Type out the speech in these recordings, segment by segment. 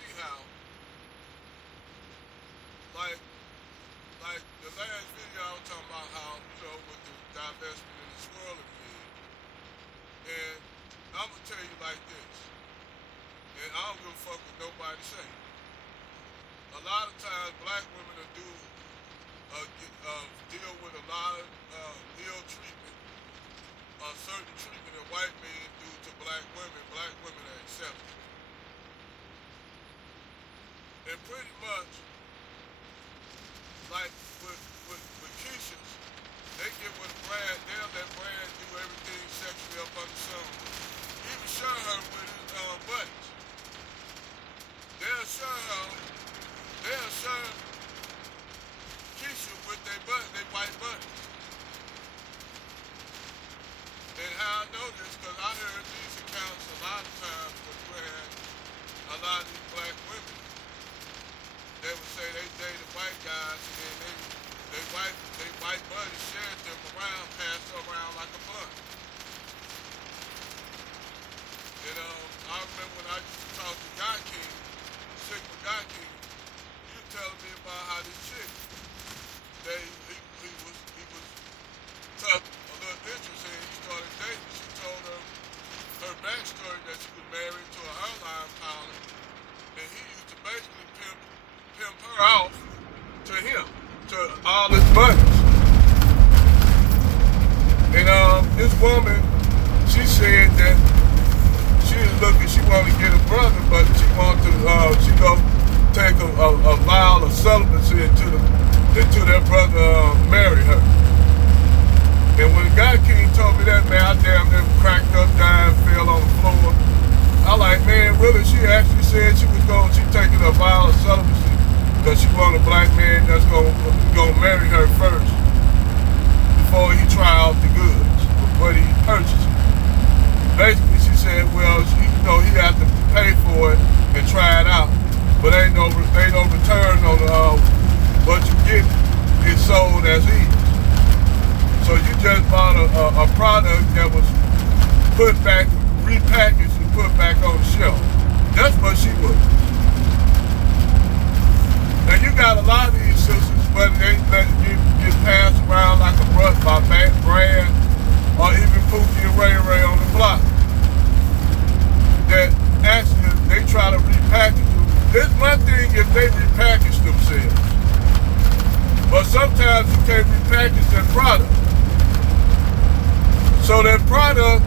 anyhow, like like the last video I was talking about how, with the divestment in the swirling bid. And I'm gonna tell you like this, and I don't give a fuck what nobody say. A lot of times black women will deal with a lot of ill treatment, certain treatment that white men do to black women are accepted. And pretty much, like with Keisha's, they get with Brad, they'll let Brad do everything sexually up on the sun. Even show her with his buddies. They'll show Keisha with their white buddies. And how I know this, because I heard these accounts a lot of times when you had a lot of these black women. They would say they dated white guys, and then they white buddies shared them around, passed them around like a blunt. And I remember when I used to talk to Guy King, Sigma Guy King, he was telling me about how this chick, he was tough, a little interesting. He started dating. She told her backstory that she was married to an airline pilot, and he used to basically pimp her off to him, to all his buddies. And this woman, she said that she is looking, she wanted to get a brother, but she wanted to, she go take a vow of celibacy until that brother marry her. And when the Guy King told me that, man, I damn near cracked up, dying, fell on the floor. I like, man, really, she actually said she taking a vow of celibacy because she wanted a black man that's gonna marry her first before he try out the goods, what he purchased. Basically, she said, well, he had to pay for it and try it out, but ain't no return on what you get. It's sold as is. So you just bought a product that was put back, repackaged, and put back on the shelf. That's what she was. And you got a lot of these sisters, but they let you get passed around like a brush by Brad or even Pookie and Ray Ray on the block. That actually they try to repackage them. It's one thing if they repackage themselves, but sometimes you can't repackage their product. So that product,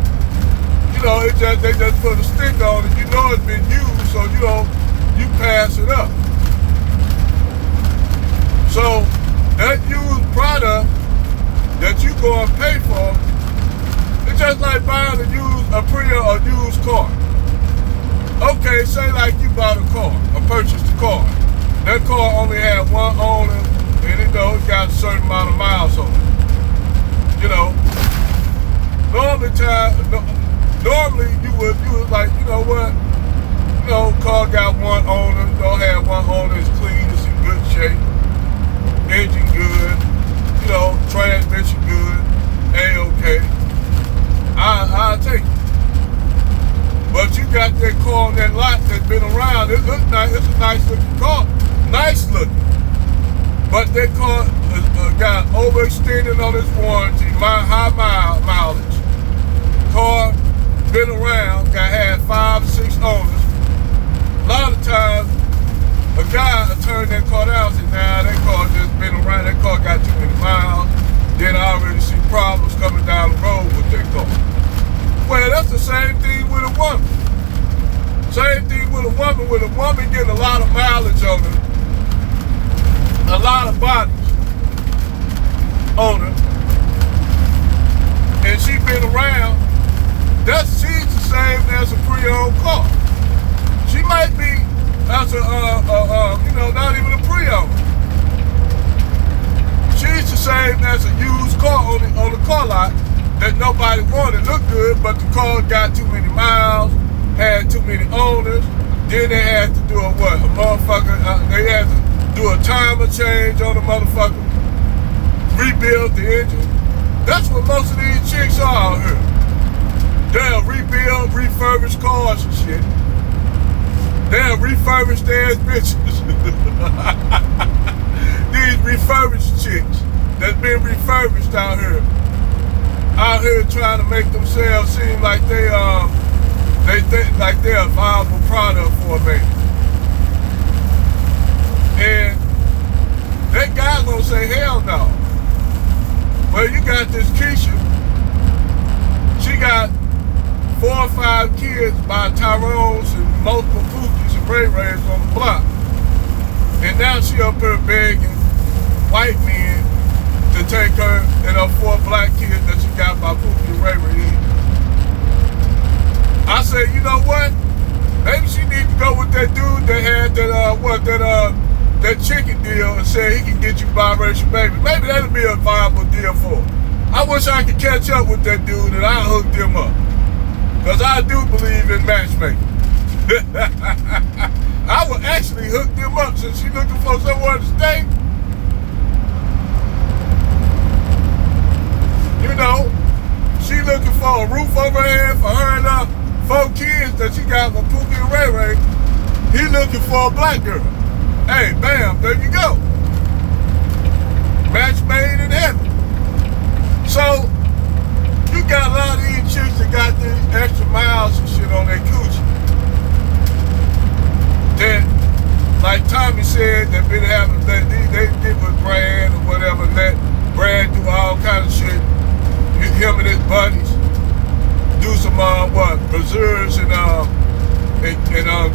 they just put a sticker on it. You know it's been used, so you pass it up. So that used product that you go and pay for, it's just like buying a used car. Okay, say like you bought a car, or purchased a car. That car only had one owner, and it got a certain amount of miles on it. Normally you would like, car got one owner, have one owner, it's clean, it's in good shape, engine good, transmission good, A-okay. I'll take it. But you got that car on that lot that's been around, it looks nice, it's a nice looking car, nice looking. But that car got overextended on its warranty, high mileage. Car been around, had 5 or 6 owners. A lot of times, a guy will turn that car down and say, nah, that car just been around, that car got too many miles. Then I already see problems coming down the road with that car. Well, that's the same thing with a woman. Same thing with a woman getting a lot of mileage on her, a lot of bodies on her, and she been around, she's the same as a pre-owned car. She might be as not even a pre-owned. She's the same as a used car on the car lot that nobody wanted. Looked good, but the car got too many miles, had too many owners. Then they had to do they had to do a timer change on the motherfucker, rebuild the engine. That's what most of these chicks are out here. They'll rebuild, refurbish cars and shit. They're refurbished ass bitches. These refurbished chicks that's been refurbished out here trying to make themselves seem like they think like they're a viable product for a man. And that guy gonna say, hell no. Well, you got this Keisha. She got 4 or 5 kids by Tyrones and multiple Pookies and Ray Rays on the block. And now she up here begging white men to take her and her 4 black kids that she got by Pookie and Ray Ray. I said, you know what? Maybe she need to go with that dude that had that chicken deal and said he can get you biracial baby. Maybe that'll be a viable deal for her. I wish I could catch up with that dude and I hooked him up. Because I do believe in matchmaking. I would actually hook them up since she's looking for somewhere to stay. You know, she looking for a roof over her head for her and her 4 kids that she got with Pookie and Ray Ray. He looking for a black girl. Hey, bam, there you go. Match made in heaven. So, you got a lot of these chicks that got these extra miles and shit on their coochie. That, like Tommy said, they've been having, they get with Brad or whatever, let Brad do all kind of shit. Him and his buddies do some, preserves and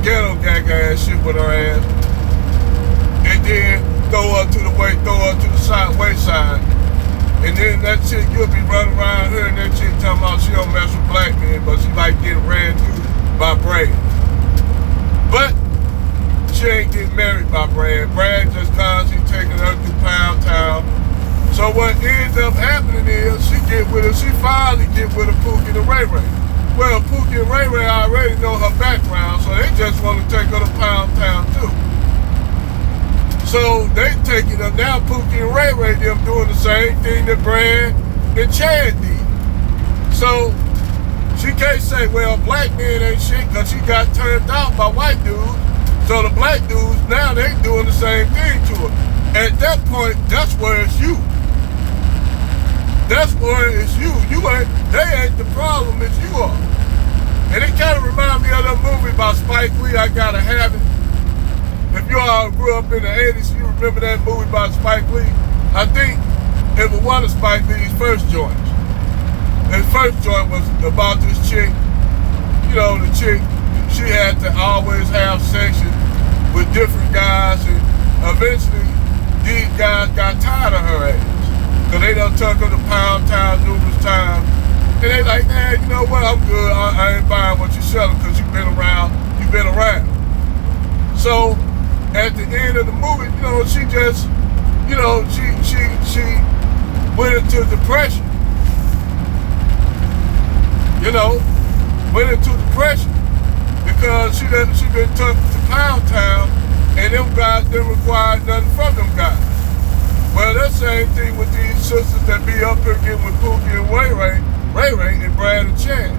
ghetto gaga ass shit with her ass. And then throw her to the wayside. And then that chick, you'll be running around here and that chick talking about she don't mess with black men, but she like getting ran through by Brad. But she ain't getting married by Brad. Brad just constantly taking her through Pound Town. So what ends up happening is she finally get with a Pookie and Ray Ray. Well, Pookie and Ray Ray already know her background, so they just want to take her to Pound Town too. So they taking them now, Pookie and Ray Ray, them doing the same thing that Brad and Chad did. So she can't say, well, black men ain't shit because she got turned out by white dudes. So the black dudes, now they doing the same thing to her. At that point, that's where it's you. That's where it's you. They ain't the problem, it's you are. And it kind of reminds me of that movie by Spike Lee, I Gotta Have It. If you all grew up in the 80s, you remember that movie by Spike Lee. I think it was one of Spike Lee's first joints. His first joint was about this chick. You know, the chick, she had to always have sex with different guys, and eventually these guys got tired of her ass. Because they done took her to Pound Town numerous times. And they like, nah, you know what, I'm good. I ain't buying what you're selling because you've been around. So, at the end of the movie, you know, she just, you know, she went into depression. You know, went into depression because she been took to Pound Town and them guys didn't require nothing from them guys. Well, that same thing with these sisters that be up here getting with Pookie and Ray Ray and Brad and Chad.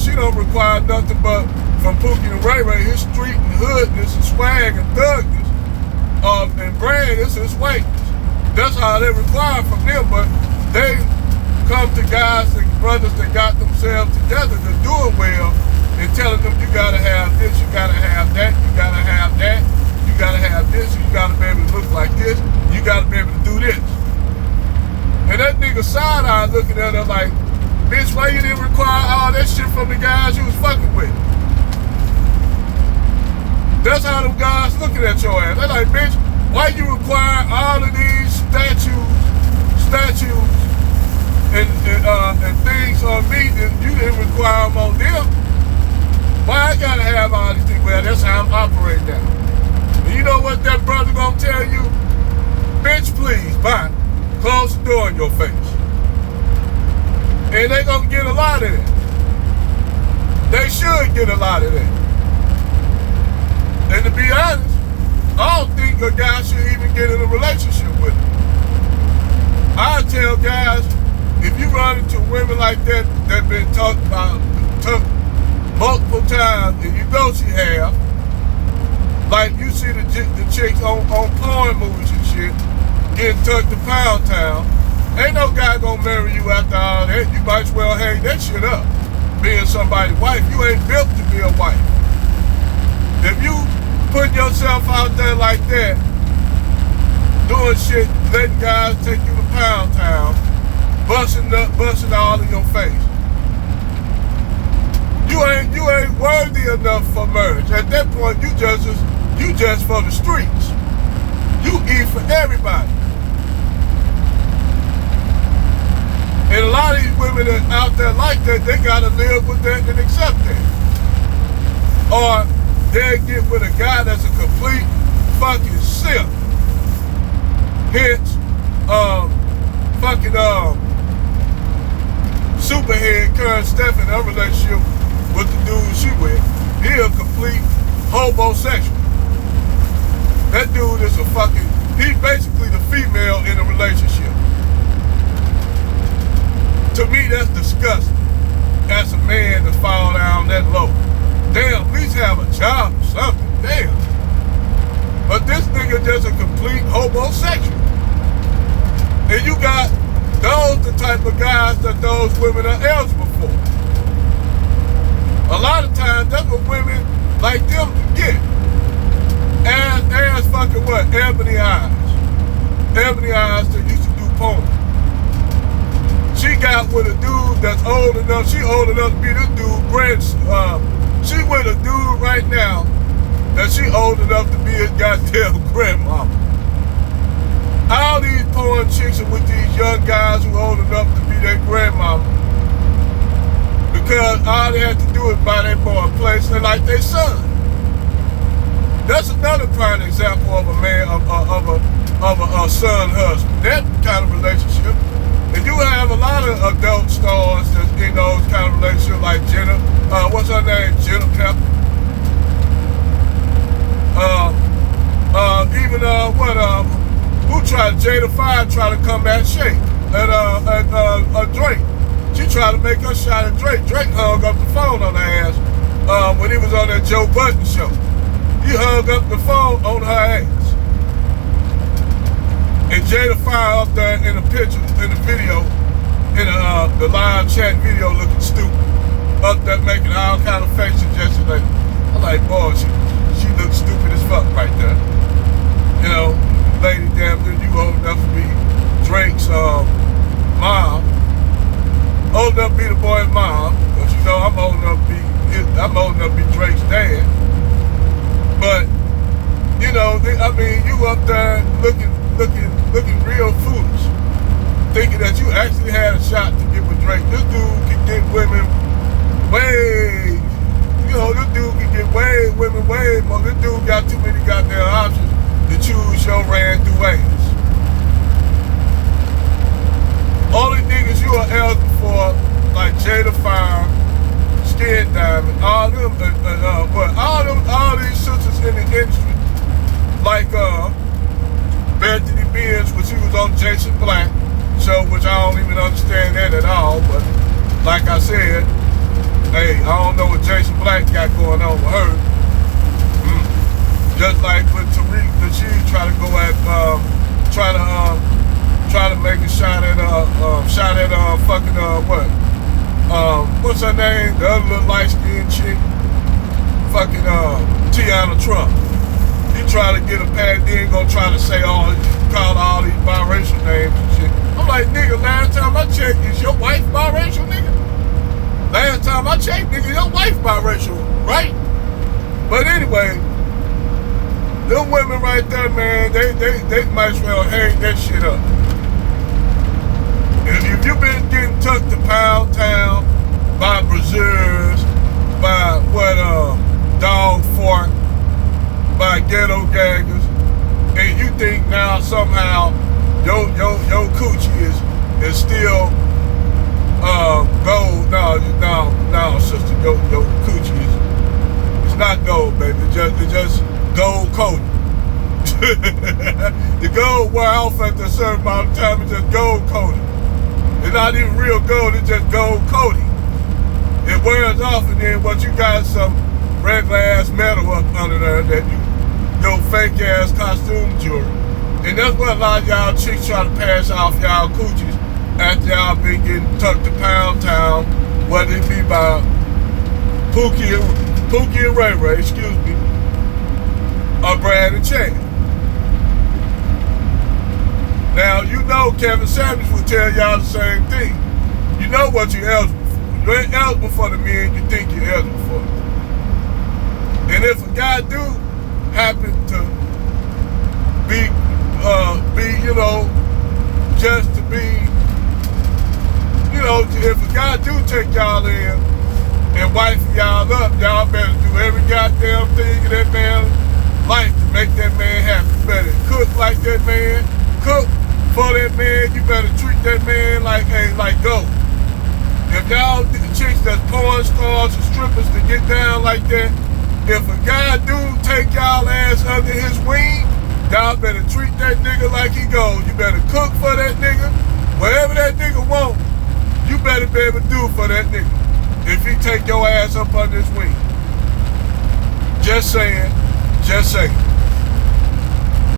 She don't require nothing but from Pookie and Ray Ray, his street and hoodness and swag and thugness. And Brad is his whiteness. That's how they require from them, but they come to guys and brothers that got themselves together, they're doing well, and telling them you gotta have this, you gotta have that, you gotta have that, you gotta have this, you gotta be able to look like this, you gotta be able to do this. And that nigga side-eye looking at her like, bitch, why you didn't require all that shit from the guys you was fucking with? That's how them guys looking at your ass. They're like, bitch, why you require all of these statues and things on me that you didn't require them on them? Why I gotta have all these things? Well, that's how I'm operating now. And you know what that brother gonna tell you? Bitch, please, bye. Close the door in your face. And they gonna get a lot of that. They should get a lot of that. And to be honest, I don't think a guy should even get in a relationship with him. I tell guys, if you run into women like that been took multiple times, and you know she have. Like you see the chicks on porn movies and shit, getting tucked to Pound Town. Ain't no guy gonna marry you after all that. You might as well hang that shit up. Being somebody's wife, you ain't built to be a wife. If you put yourself out there like that, doing shit, letting guys take you to Pound Town, busting all in your face. You ain't worthy enough for marriage. At that point, you just for the streets. You eat for everybody. And a lot of these women that out there like that, they gotta live with that and accept that. Or they get with a guy that's a complete fucking simp. Hence, Superhead Karen Stephan, her relationship with the dude she with, he a complete homosexual. That dude is he's basically the female in a relationship. To me, that's disgusting. As a man to fall down that low. Damn, at least have a job or something. Damn. But this nigga just a complete homosexual. And you got those the type of guys that those women are eligible for. A lot of times, that's what women like them get. Ass fucking what? Ebony Eyes. Ebony Eyes that used to do porn. She got with a dude that's old enough. She old enough to be this dude grandson. She with a dude right now that she old enough to be his goddamn grandmama. All these porn chicks are with these young guys who old enough to be their grandmama. Because all they have to do is buy that boy a place and like their son. That's another prime example of a man, of a son husband. That kind of relationship. And you have a lot of adult stars that's in those kind of relationships, like Jenna, what's her name? Jenna Pepper. Who tried, Jada Fire tried to come at Shake, at Drake. She tried to make her shot at Drake. Drake hung up the phone on her ass when he was on that Joe Budden show. He hung up the phone on her ass. And Jada Fire up there in the picture, in the video, in the live chat video looking stupid. Up there making all kind of face suggestions. Like, I'm like, boy, she looks stupid as fuck right there. You know, lady damn dude, you old enough to be Drake's mom. Old enough to be the boy's mom. But you know, I'm old enough to be Drake's dad. But, you know, you up there looking real foolish, thinking that you actually had a shot to get with Drake. This dude can get women way, this dude can get women way more. This dude got too many goddamn options to choose your ran through ass. All the niggas you are eligible for, like Jada Fire, Skin Diamond, all these sisters in the industry, like Bethany Benz, when she was on Jason Black show, which I don't even understand that at all, but like I said, hey, I don't know what Jason Black got going on with her. Just like with Tariq Nasheed try to go at, try to make a shot at what's her name? The other little light-skinned chick, fucking Tiana Trump. He try to get a pad, then gonna try to say call all these biracial names and shit. I'm like, nigga, last time I checked, is your wife biracial, nigga? Last time I checked, nigga, your wife biracial, right? But anyway, them women right there, man, they might as well hang that shit up. If you've been getting tucked to Pound Town by Braziers, by Dog Fork, by Ghetto Gaggers, and you think now somehow your coochie is still gold. No, sister, your coochie it's not gold, baby. It's just gold coated. The gold wear off after a certain amount of time. It's just gold coated. It's not even real gold. It's just gold coating. It wears off, and then what you got some regular ass metal up under there that your fake ass costume jewelry. And that's what a lot of y'all chicks try to pass off y'all coochies after y'all been getting tucked to Pound Town, whether it be by Pookie and Ray Ray, excuse me, or Brad and Chad. Now, you know Kevin Samuels will tell y'all the same thing. You know what you're eligible for. You ain't eligible for the men you think you're eligible for. And if a guy do happen to be, you know, just to be, you know, if a guy do take y'all in and wife y'all up, y'all better do every goddamn thing in that man's life to make that man happy. You better cook like that man, cook for that man. You better treat that man like gold. If y'all chicks that's porn stars and strippers to get down like that, if a guy do take y'all ass under his wing, y'all better treat that nigga like he gold. You better cook for that nigga. Whatever that nigga want, you better be able to do for that nigga if he take your ass up under his wing. Just saying, just saying.